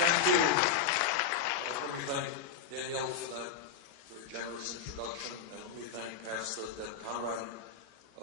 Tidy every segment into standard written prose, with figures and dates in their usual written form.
Thank you. Let me thank Danielle for that very generous introduction, and let me thank Pastor Deb Conrad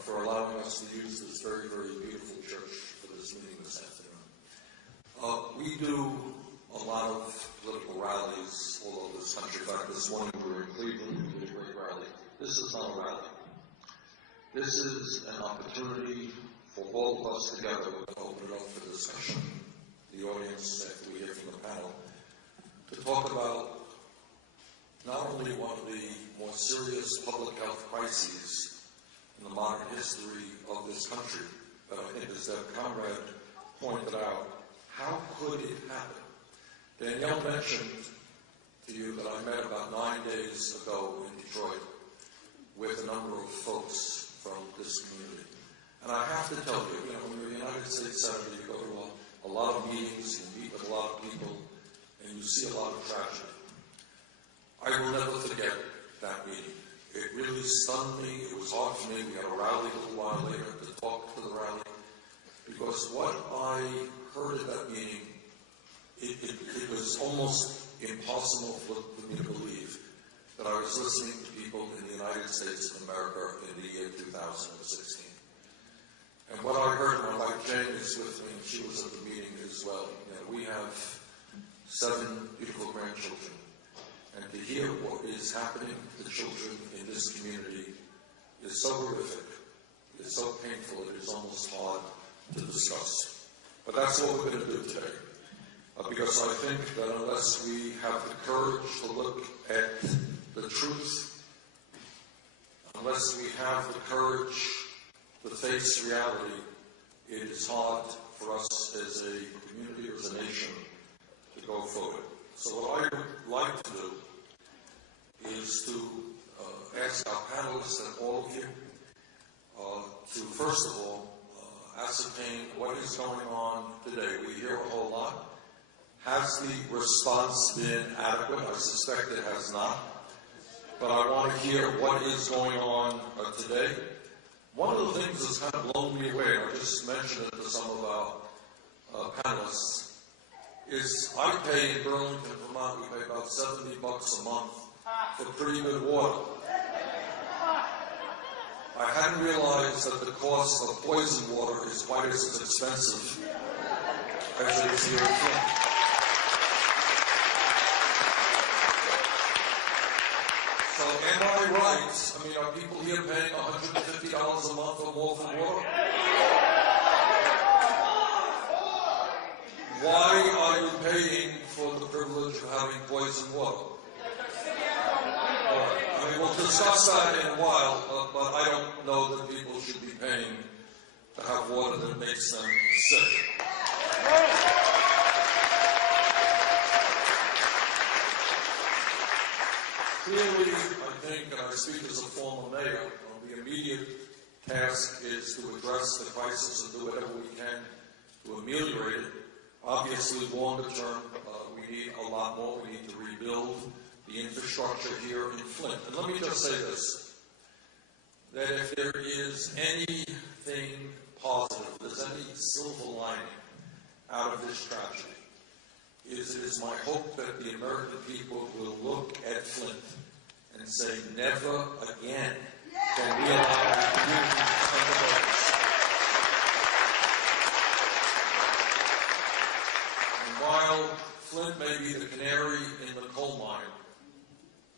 for allowing us to use this very, very beautiful church for this meeting this afternoon. We do a lot of political rallies all over this country. In fact, this morning we were in Cleveland, we did a great rally. This is not a rally. This is an opportunity for all of us together to open it up for discussion, the audience after we hear from the panel, to talk about not only one of the more serious public health crises in the modern history of this country, but I think as Deb Conrad pointed out, how could it happen? Danielle mentioned to you that I met about 9 days ago in Detroit with a number of folks from this community. And I have to tell you, when you're a United States Senator, you go to a lot of meetings, you meet with a lot of people, and you see a lot of tragedy. I will never forget that meeting. It really stunned me. It was hard for me. We had a rally a little while later to talk to the rally, because what I heard at that meeting, it was almost impossible for me to believe that I was listening to people in the United States of America in the year 2016. And what I heard, my wife Jane is with me, and she was at the meeting as well. We have 7 beautiful grandchildren, and to hear what is happening to children in this community is so horrific, it's so painful, it is almost hard to discuss. But that's what we're going to do today. Because I think that unless we have the courage to look at the truth, unless we have the courage to face reality, it is hard for us as a community, as a nation, to go forward. So what I would like to do is to ask our panelists and all of you to, first of all, ascertain what is going on today. We hear a whole lot. Has the response been adequate? I suspect it has not. But I want to hear what is going on today. One of the things that's kind of blown me away, and I just mentioned it to some of our panelists, is I pay in Burlington, Vermont, we pay about $70 a month for pretty good water. I hadn't realized that the cost of poison water is quite as expensive as it is here in Flint. So am I right? I mean, are people here paying $150 a month or more for water? Why are you paying for the privilege of having poison water? I mean, we'll discuss that in a while, but I don't know that people should be paying to have water that makes them sick. Clearly, I think, and I speak as a former mayor, the immediate task is to address the crisis and do whatever we can to ameliorate it. Obviously, longer term, we need a lot more. We need to rebuild the infrastructure here in Flint. And let me just say this, that if there is anything positive, if there's any silver lining out of this tragedy, it is my hope that the American people will look at Flint and say, never again can we allow our community to undergo this. And while Flint may be the canary in the coal mine,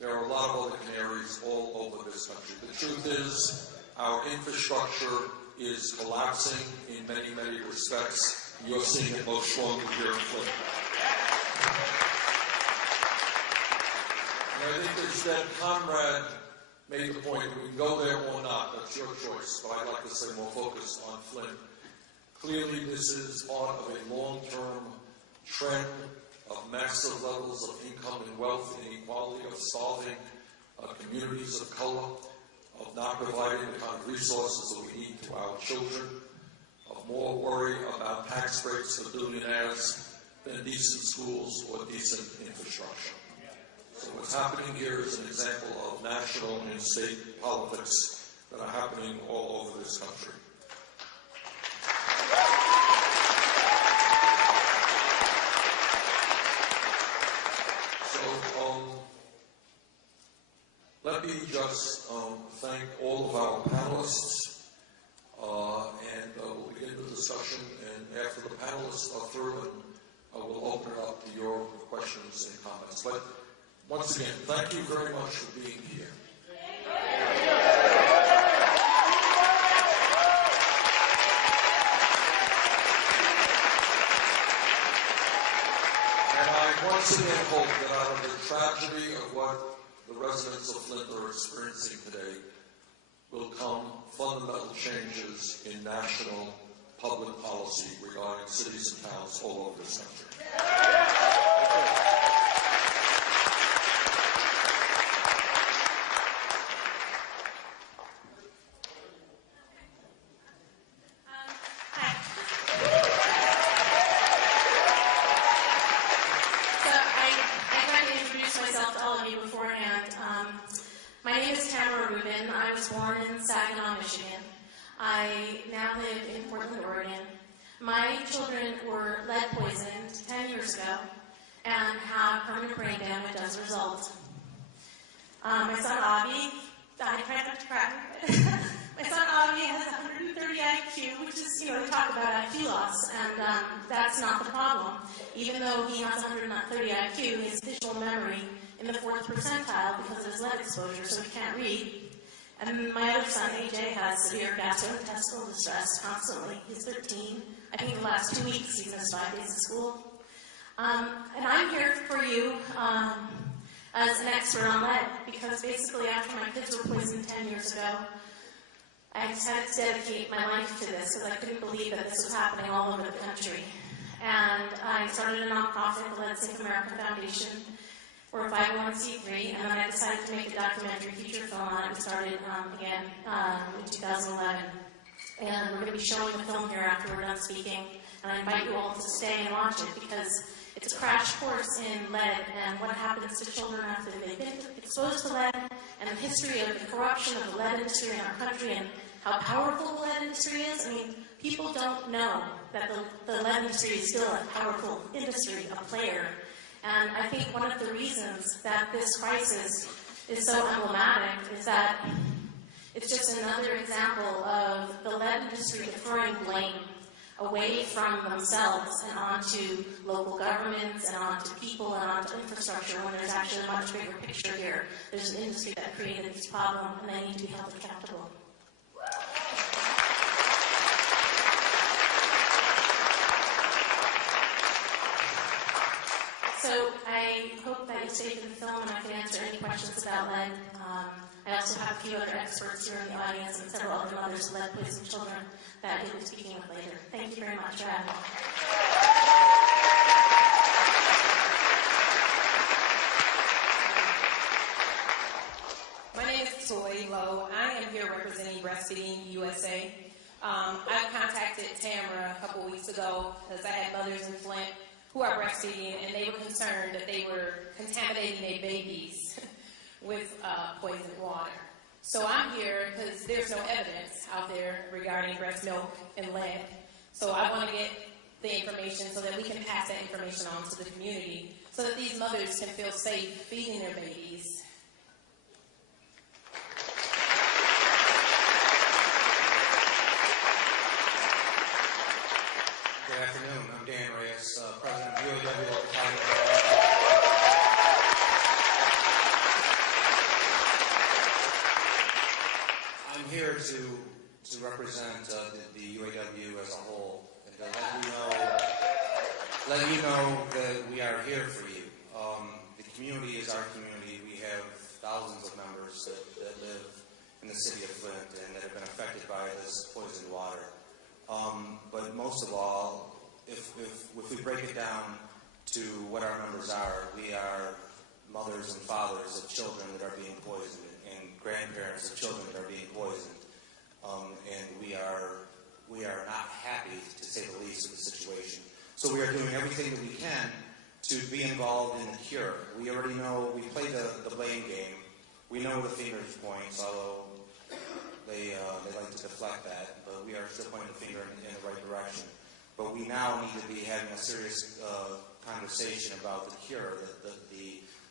there are a lot of other canaries all over this country. The truth is, our infrastructure is collapsing in many, many respects. You're seeing it most strongly here in Flint. And I think as Deb Conrad made the point, we can go there or not, that's your choice, but I'd like to say more focused on Flint. Clearly, this is part of a long-term trend of massive levels of income and wealth inequality, of starving communities of color, of not providing the kind of resources that we need to our children, of more worry about tax breaks for billionaires than decent schools or decent infrastructure. So what's happening here is an example of national and state politics that are happening all over this country. let me just thank all of our panelists, and we'll begin the discussion, and after the panelists are through, and we'll open it up to your questions and comments. But once again, thank you very much for being here. Once again hope that out of the tragedy of what the residents of Flint are experiencing today will come fundamental changes in national public policy regarding cities and towns all over this country. I now live in Portland, Oregon. My children were lead poisoned 10 years ago and have permanent brain damage as a result. My son Avi, I try not to cry. My son Avi has 130 IQ, which is, they talk about IQ loss, and that's not the problem. Even though he has 130 IQ, his visual memory in the 4th percentile because of his lead exposure, so he can't read. And my other son, AJ, has severe gastrointestinal distress constantly. He's 13. I think the last 2 weeks he's missed 5 days of school. And I'm here for you as an expert on lead, because basically after my kids were poisoned 10 years ago, I decided to dedicate my life to this because I couldn't believe that this was happening all over the country. And I started a nonprofit, the Lead Safe America Foundation. We're a 501c3, and then I decided to make a documentary feature film on it. We started again in 2011. And we're going to be showing the film here after we're done speaking. And I invite you all to stay and watch it because it's a crash course in lead and what happens to children after they've been exposed to lead, and the history of the corruption of the lead industry in our country and how powerful the lead industry is. I mean, people don't know that the lead industry is still a powerful industry, a player. And I think one of the reasons that this crisis is so emblematic is that it's just another example of the lead industry deferring blame away from themselves and onto local governments and onto people and onto infrastructure when there's actually a much bigger picture here. There's an industry that created this problem and they need to be held accountable. So I hope that you'll stay for the film and I can answer any questions about lead. I also have a few other experts here in the audience and several other mothers of lead-poisoned children that you'll be speaking with later. Thank you very much for having me. My name is Toy Lowe. I am here representing Breastfeeding USA. I contacted Tamara a couple weeks ago because I had mothers in Flint who are breastfeeding, and they were concerned that they were contaminating their babies with poisoned water. So I'm here because there's no evidence out there regarding breast milk and lead. So I want to get the information so that we can pass that information on to the community so that these mothers can feel safe feeding their babies. Good afternoon. I'm Dan Reyes, President of UAW Local County. I'm here to represent the UAW as a whole and to let you know that we are here for you. The community is our community. We have thousands of members that live in the city of Flint and that have been affected by this poisoned water. But most of all, if we break it down to what our members are, we are mothers and fathers of children that are being poisoned and grandparents of children that are being poisoned. And we are not happy, to say the least, with the situation. So we are doing everything that we can to be involved in the cure. We already know, we play the blame game. We know the fingers points, although they like to deflect that, but we are still pointing the finger in the right direction. But we now need to be having a serious conversation about the cure,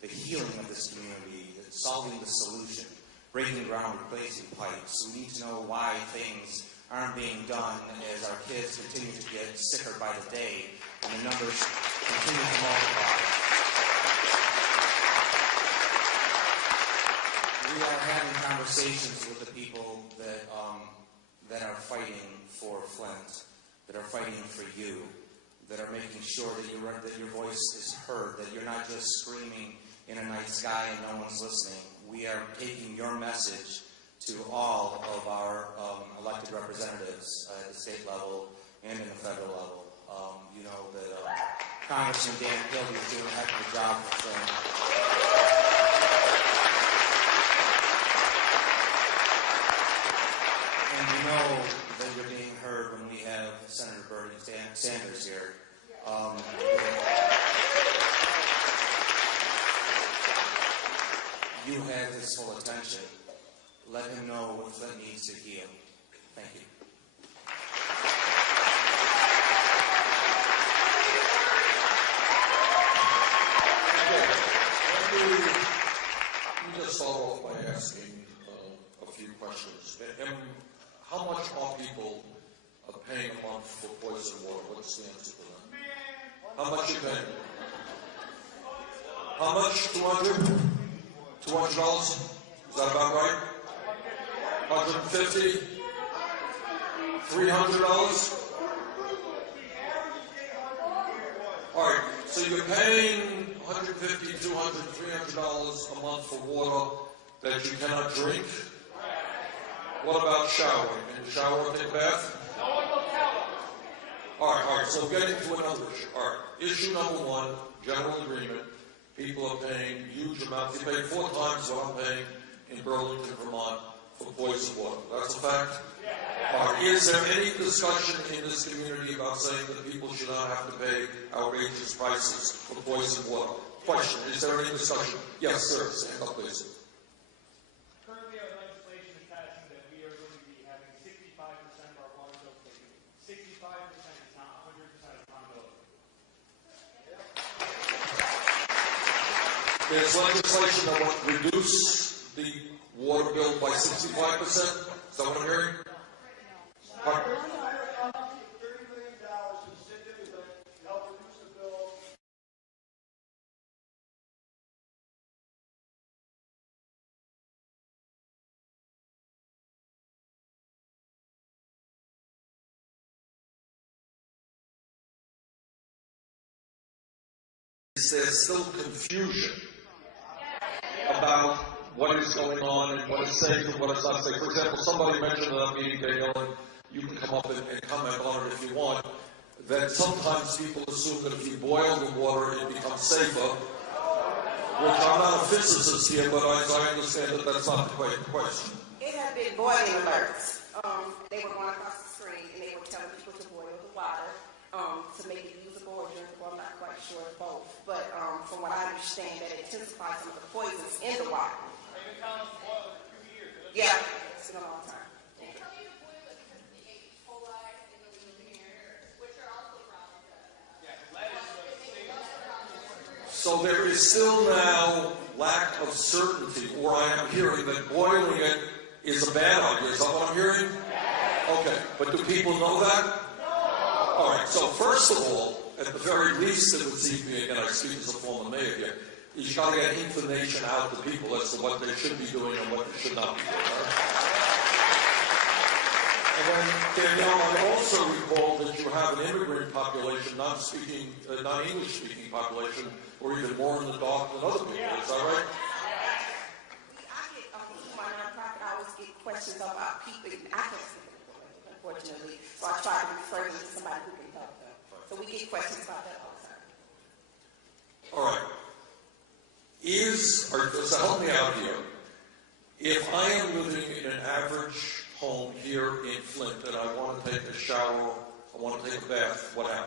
the healing of this community, solving the solution. breaking ground, replacing pipes. We need to know why things aren't being done as our kids continue to get sicker by the day and the numbers continue to multiply. We are having conversations with the people that are fighting for Flint, that are fighting for you, that are making sure that your voice is heard, that you're not just screaming in a night sky and no one's listening. We are taking your message to all of our elected representatives at the state level and in the federal level. You know that Congressman Dan Kildee is doing a heck of a job for Flint. And you know that you're being heard when we have Senator Bernie Sanders here. You have his full attention. Let him know what Flint needs to heal. Thank you. Let me just start off by asking a few questions. How much are people paying a month for poison water? What's the answer to that? How much are you paying? How much? $200? $200? Is that about right? $150? $300? All right, so you're paying $150, $200, $300 a month for water that you cannot drink? What about showering? Can you shower or take a bath? All right, so getting to another issue. All right, issue number one, general agreement. People are paying huge amounts. You pay 4 times what I'm paying in Burlington, Vermont for poison water. That's a fact? All right, is there any discussion in this community about saying that people should not have to pay outrageous prices for poison water? Question, is there any discussion? Yes, sir. Stand up, please. Currently, our legislation is passing that we are going to be having 65% of our water bill taken. 65% is not 100% accountability. There's legislation that will reduce the water bill by 65%. Is that what I'm hearing? Pardon? $30 million to stimulate to help reduce the bill. Is there still confusion about what is going on and what is safe and what is not safe? For example, somebody mentioned at a meeting, Daniel, and you can come up and comment on it if you want, that sometimes people assume that if you boil the water, it becomes safer, which I'm not a physicist here, but as I understand it, that's not the question. It had been boiling alerts. They were going across the screen and they were telling people to boil the water to make it usable or drinkable. I'm not quite sure of both. But from what I understand, that it intensifies some of the poisons in the water. They've been telling us to boil it for 2 years. Yeah, it's been a long time. They tell you to boil it because of the H. coli and the leaching air, which are also problems that I have. Yeah, lead is So there is still now lack of certainty, or I am hearing that boiling it is a bad idea. Is that what I'm hearing? Okay, but do people know that? All right, so first of all, at the very least, it would seem to me, again, I speak as a former mayor here, you got to get information out to people as to what they should be doing and what they should not be doing. Right? And then, Danielle, I also recall that you have an immigrant population, non-English speaking population, or even more in the dark than other people. Is that right? I get, my nonprofit, I always get questions about people in Africa, unfortunately. So I try to refer them to somebody who can help them. So we get questions about that all the time. All right. So help me out here. If I am living in an average home here in Flint and I want to take a shower, I want to take a bath, what happens?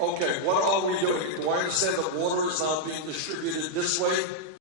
Okay, what are we doing? Do I understand that water is now being distributed this way?